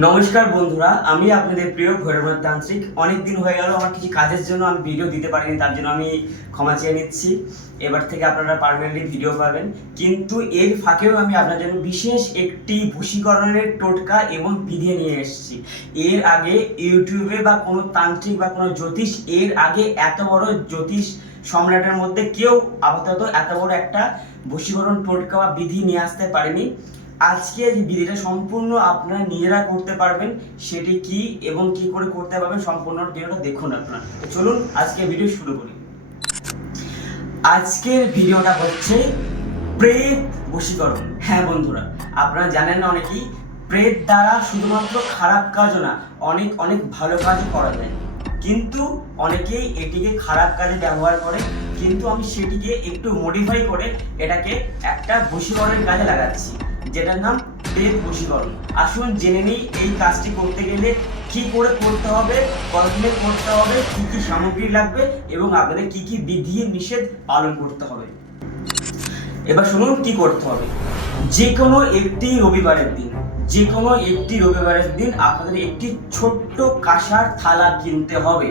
নমস্কার বন্ধুরা, আমি আপনাদের প্রিয় ভৈরবনাথ তান্ত্রিক। অনেক দিন হয়ে গেল আমার কিছু কাজের জন্য আমি ভিডিও দিতে পারিনি, তার জন্য আমি ক্ষমা চেয়ে নিচ্ছি। এবার থেকে আপনারা পার্মানেন্টলি ভিডিও পাবেন, কিন্তু এর ফাঁকেও আমি আপনার জন্য বিশেষ একটি বশীকরণের টোটকা এবং বিধি নিয়ে এসেছি। এর আগে ইউটিউবে বা কোনো তান্ত্রিক বা কোনো জ্যোতিষ এর আগে এত বড় জ্যোতিষ সম্রাটের মধ্যে কেউ আপাতত এত বড় একটা বশীকরণ টোটকা বা বিধি নিয়ে আসতে পারেনি। আজকে যে বিধিটা সম্পূর্ণ আপনারা নিজেরা করতে পারবেন, সেটি কি এবং কি করে করতে পারবেন সম্পূর্ণ ভিডিওটা দেখুন আপনারা। তো চলুন আজকে ভিডিও শুরু করি। আজকের ভিডিওটা হচ্ছে প্রেত বশীকরণ। হ্যাঁ বন্ধুরা, আপনারা জানেন না অনেকেই প্রেত দ্বারা শুধুমাত্র খারাপ কাজও না, অনেক অনেক ভালো কাজও করা যায়, কিন্তু অনেকেই এটিকে খারাপ কাজে ব্যবহার করে। কিন্তু আমি সেটিকে একটু মডিফাই করে এটাকে একটা বশীকরণের কাজে লাগাচ্ছি, যেটার নাম প্রেত বশীকরণ। আসুন জেনে নিই এই কাজটি করতে গেলে কি করে করতে হবে, কতদিনে করতে হবে, কি কি সামগ্রী লাগবে এবং আপনাদের কি কি বিধি নিষেধ পালন করতে হবে। এবার শুনুন কি করতে হবে। যে কোনো একটি রবিবারের দিন, যে কোনো একটি রবিবারের দিন আপনাদের একটি ছোট্ট কাঁসার থালা কিনতে হবে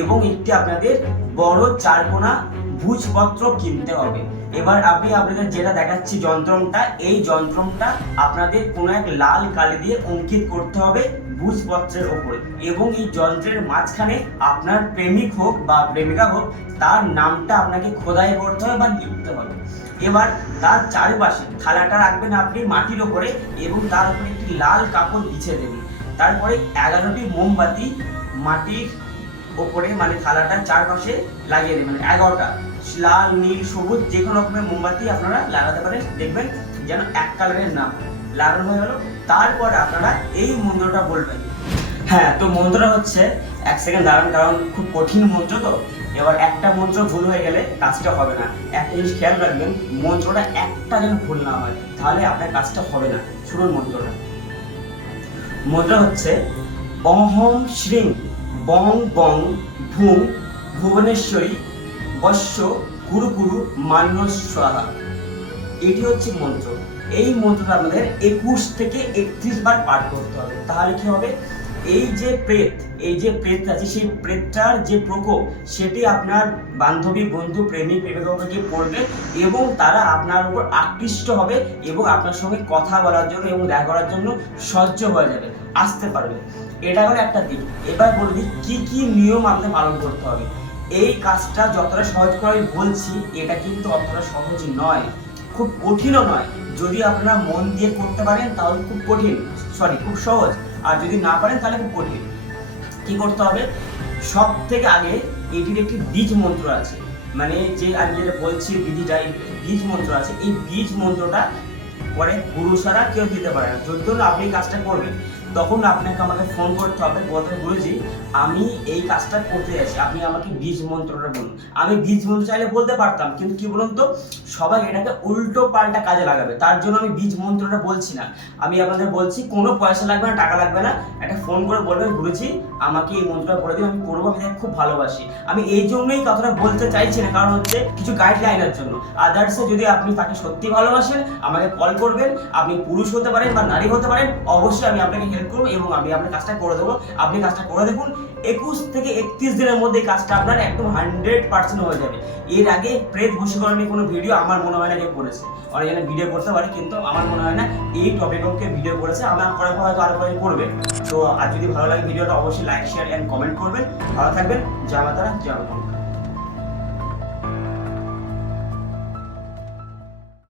এবং একটি আপনাদের বড় চারকোনা ভূজপত্র কিনতে হবে। এবার আমি আপনাদের যেটা দেখাচ্ছি যন্ত্রটা, এই যন্ত্রটা আপনাদের কোনো এক লাল কালি দিয়ে অঙ্কিত করতে হবে ভূজপত্রের ওপরে, এবং এই যন্ত্রের মাঝখানে আপনার প্রেমিক হোক বা প্রেমিকা হোক তার নামটা আপনাকে খোদাই করতে হবে বা লিখতে হবে। এবার তার চারিপাশে থালাটা রাখবেন আপনি মাটির ওপরে এবং তার উপরে একটি লাল কাপড় বিছিয়ে দেবেন। তারপরে 11টি মোমবাতি মাটির ওপরে মানে থালাটার চারপাশে লাগিয়ে দেবেন। 11টা লাল, নীল, সবুজ যে কোনো রকমের মোমবাতি আপনারা লাগাতে পারেন, দেখবেন যেন এক কালারের না লাগানো হয়ে গেল। তারপর আপনারা এই মন্ত্রটা বলবেন। হ্যাঁ, তো মন্ত্রটা হচ্ছে, এক সেকেন্ড দাঁড়ান কারণ খুব কঠিন মন্ত্র তো। এবার একটা মন্ত্র ভুল হয়ে গেলে কাজটা হবে না। একটা জিনিস খেয়াল রাখবেন, মন্ত্রটা একটা যেন ভুল না হয়, তাহলে আপনার কাজটা হবে না। শুনুন মন্ত্রটা। মন্ত্র হচ্ছে অহম শ্রীং বং বং ভূম ভুবনেশ্বরী বস্য কুরু কুরু মান্য স্বাহা। এটি হচ্ছে মন্ত্র। এই মন্ত্রটা আমাদের 21 থেকে 31 বার পাঠ করতে হবে। তাহলে কি হবে, এই যে প্রেত আছে সেই প্রেতটার যে প্রকোপ সেটি আপনার বান্ধবী, বন্ধু, প্রেমিক, প্রেমিকাকে পড়বে এবং তারা আপনার উপর আকৃষ্ট হবে এবং আপনার সঙ্গে কথা বলার জন্য এবং দেখা করার জন্য সহ্য হয়ে যাবে, আসতে পারবে। এটা হলো একটা দিক। এবার বলে দিই কি কি নিয়ম আপনাকে পালন করতে হবে। এই কাজটা যতটা সহজ করে আমি বলছি, এটা কিন্তু অতটা সহজ নয়, খুব কঠিনও নয়। যদি আপনারা মন দিয়ে করতে পারেন তাহলে খুব সহজ, আর যদি না পারেন তাহলে খুব কঠিন। কি করতে হবে, সব থেকে আগে এটির একটি বীজ মন্ত্র আছে, মানে যে আমি যেটা বলছি বিধিটা, বীজ মন্ত্র আছে। এই বীজ মন্ত্রটা পরে গুরু ছাড়া কেউ দিতে পারে না। যদি আপনি কাজটা করবেন তখন আপনাকে আমাকে ফোন করতে হবে, বলতে হবে গুরুজি আমি এই কাজটা করতে যাচ্ছি, আপনি আমাকে বীজ মন্ত্রটা বলুন। আমি বীজ মন্ত্র চাইলে বলতে পারতাম, কিন্তু কি বলুন তো, সবাই এটাকে উল্টো পাল্টা কাজে লাগাবে, তার জন্য আমি বীজ মন্ত্রটা বলছি না। আমি আপনাদের বলছি কোনো পয়সা লাগবে না, টাকা লাগবে না, একটা ফোন করে বলবেন গুরুজি আমাকে এই মন্ত্রটা বলে দিন, আমি করবো, আমি তাকে খুব ভালোবাসি। আমি এই জন্যই কথাটা বলতে চাইছি না, কারণ হচ্ছে কিছু গাইডলাইনের জন্য। আদার্সে যদি আপনি তাকে সত্যি ভালোবাসেন আমাকে কল করবেন, আপনি পুরুষ হতে পারেন বা নারী হতে পারেন, অবশ্যই আমি আপনাকে হেল্প করবো এবং আমি আপনার কাজটা করে দেবো। আপনি কাজটা করে দেখুন, 21 থেকে 31 দিনের মধ্যে এই কাজটা আপনার একদম 100% হয়ে যাবে। এর আগে প্রেত বশীকরণের কোনো ভিডিও আমার মনে হয় না কেউ করেছে। অনেকজনে ভিডিও করতে পারে, কিন্তু আমার মনে হয় না এই টপিকে ভিডিও করেছে। আমার করার পর হয়তো আরো পরে করবে। তো আর যদি ভালো লাগে ভিডিওটা অবশ্যই লাইক, শেয়ার এন্ড কমেন্ট করবেন। ভালো থাকবেন। জয় মাতারা, জয় মা।